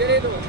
తెలియదు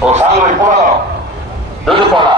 దగ్గర ఎవరున్నారు ఓ సాంగ్ వెళ్ళిపోవడం దొరికిపోడా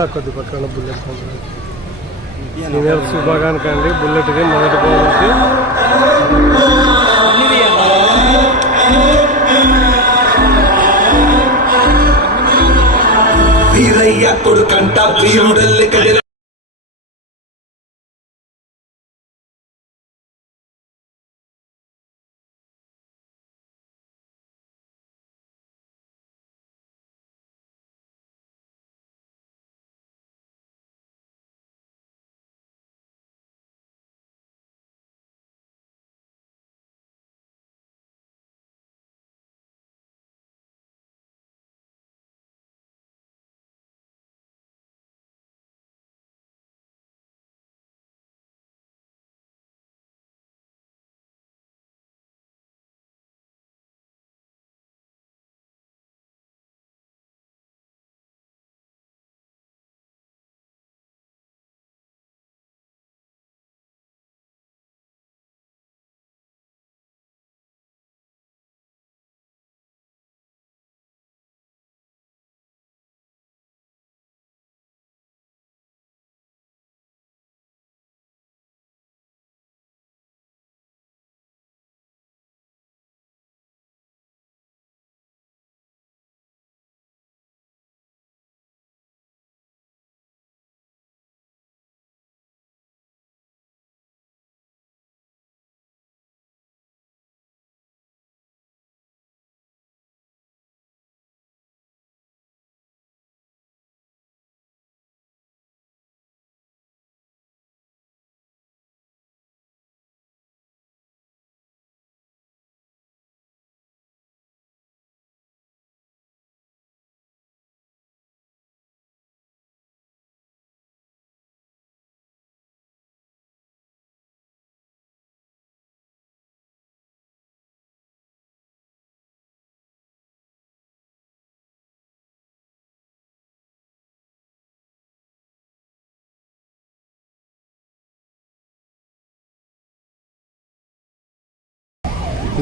అలా కొద్ది పక్కన బుల్లెట్ సీనియర్స్ విభాగానికి అండి బుల్లెట్ మొదటి బహుమతి వీరయ్య కొడుకంట వీరుడల్లి కదిల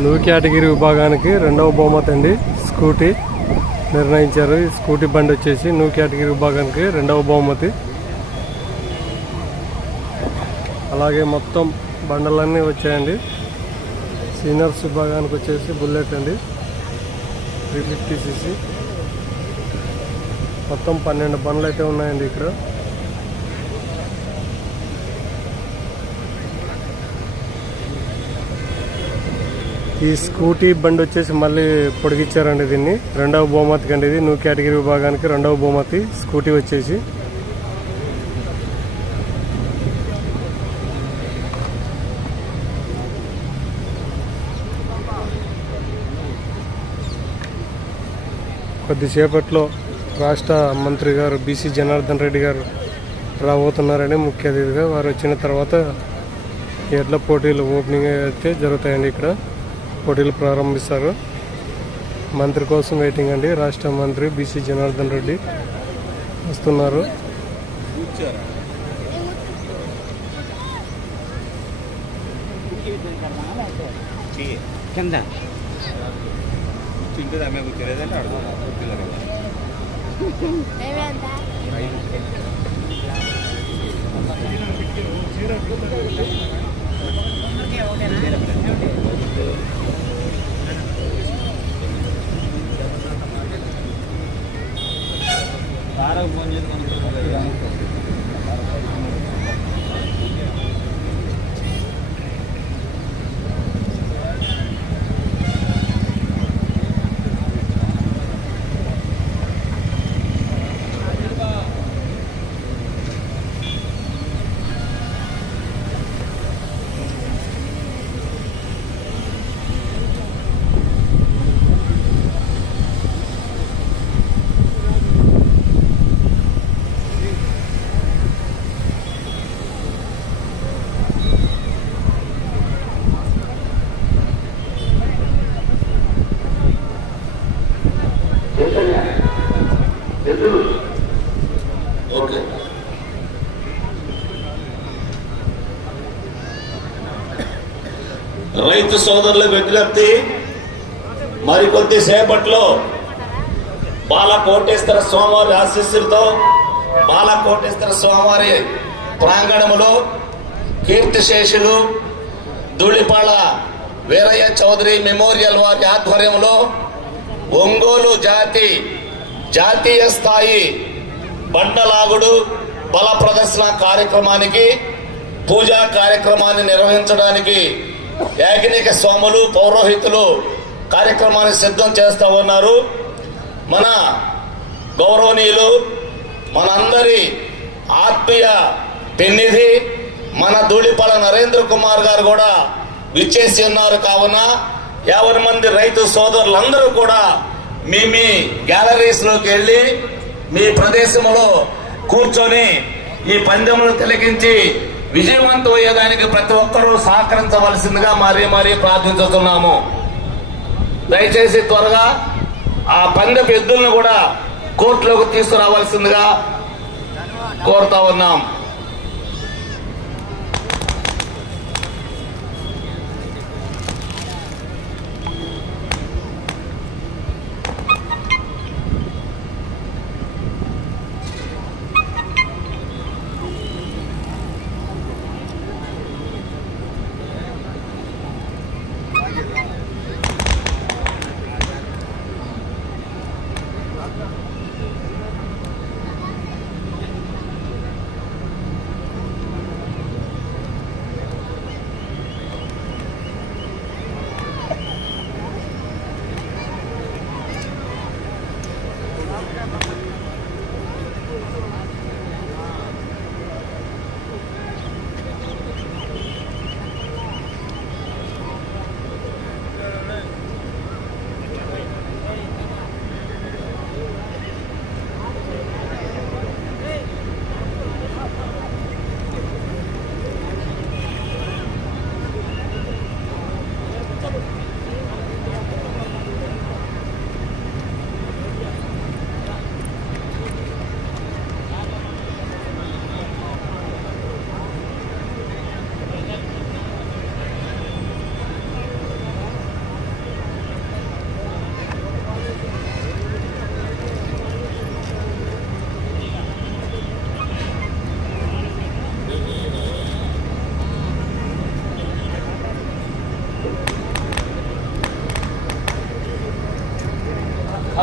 న్యూ కేటగిరీ విభాగానికి రెండవ బహుమతి అండి. స్కూటీ నిర్ణయించారు. ఈ స్కూటీ బండి వచ్చేసి న్యూ కేటగిరీ విభాగానికి రెండవ బహుమతి. అలాగే మొత్తం బండలన్నీ వచ్చాయండి. సీనియర్స్ విభాగానికి వచ్చేసి బుల్లెట్ అండి. Three fifty CC. మొత్తం పన్నెండు బండ్లు అయితే ఉన్నాయండి ఇక్కడ. ఈ స్కూటీ బండి వచ్చేసి మళ్ళీ పొడిగిచ్చారండి దీన్ని. రెండవ బహుమతికి అండి ఇది. న్యూ కేటగిరీ విభాగానికి రెండవ బహుమతి స్కూటీ వచ్చేసి. కొద్దిసేపట్లో రాష్ట్ర మంత్రి గారు బీసీ జనార్దన్ రెడ్డి గారు రాబోతున్నారని ముఖ్య అతిథిగా వారు వచ్చిన తర్వాత ఎడ్ల పోటీలు ఓపెనింగ్ అయితే జరుగుతాయండి ఇక్కడ. పోటీలు ప్రారంభిస్తారు. మంత్రి కోసం వెయిటింగ్ అండి. రాష్ట్ర మంత్రి బీసీ జనార్దన్ రెడ్డి వస్తున్నారు. కింద. ఎద్దులు రైతు సోదరుల విజ్ఞప్తి మరికొద్ది సేపట్లో బాల కోటేశ్వర స్వామివారి ఆశీస్సులతో బాల కోటేశ్వర స్వామివారి ప్రాంగణములో కీర్తిశేషులు ధూళిపాళ వీరయ్య చౌదరి మెమోరియల్ వారి ఆధ్వర్యంలో ఒంగోలు జాతి జాతీయ స్థాయి బండలాగుడు బల ప్రదర్శన కార్యక్రమానికి పూజా కార్యక్రమాన్ని నిర్వహించడానికి యాజ్ఞిక స్వాములు పౌరోహితులు కార్యక్రమాన్ని సిద్ధం చేస్తూ ఉన్నారు. మన గౌరవనీయులు మనందరి ఆత్మీయ పెన్నిధి మన ధూళిపాల నరేంద్ర కుమార్ గారు కూడా విచ్చేసి ఉన్నారు. కావున యాభై మంది రైతు సోదరులందరూ కూడా మీ మీ గ్యాలరీస్లోకి వెళ్ళి మీ ప్రదేశంలో కూర్చొని ఈ పందెములు తిలకించి విజయవంతం అయ్యేదానికి ప్రతి ఒక్కరూ సహకరించవలసిందిగా మరీ మరీ ప్రార్థించుతున్నాము. దయచేసి త్వరగా ఆ పందెపు ఎద్దులను కూడా కోర్టులోకి తీసుకురావాల్సిందిగా కోరుతా ఉన్నాం.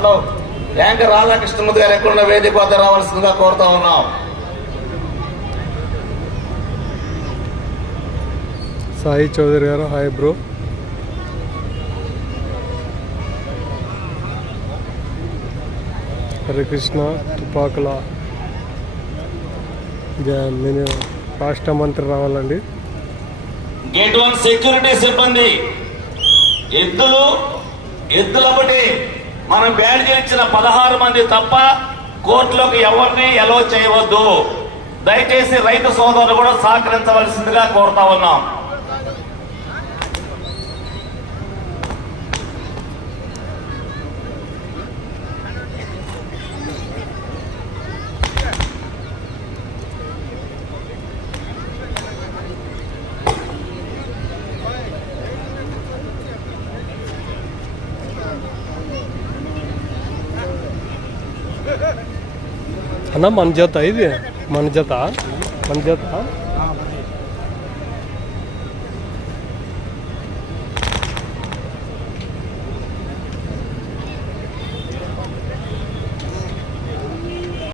హలో యాంకర్ రాధాకృష్ణమూర్తి గారు ఎక్కడున్న వేదిక వద్ద రావాల్సిందిగా కోరుతా ఉన్నాం. సాయి చౌదరి గారు హాయ్ బ్రో. హరికృష్ణ తుపాకుల. నేను రాష్ట్ర మంత్రి రావాలండి. గేట్ వన్ సెక్యూరిటీ సిబ్బంది. ఎద్దులు ఎద్దుల బట్టి మనం బ్యాడ్జీ ఇచ్చిన పదహారు మంది తప్ప కోర్టులోకి ఎవరిని ఎలో చేయవద్దు. దయచేసి రైతు సోదరులు కూడా సహకరించవలసిందిగా కోరుతా ఉన్నాం. అన్న మన జత ఇది మన జత మన జత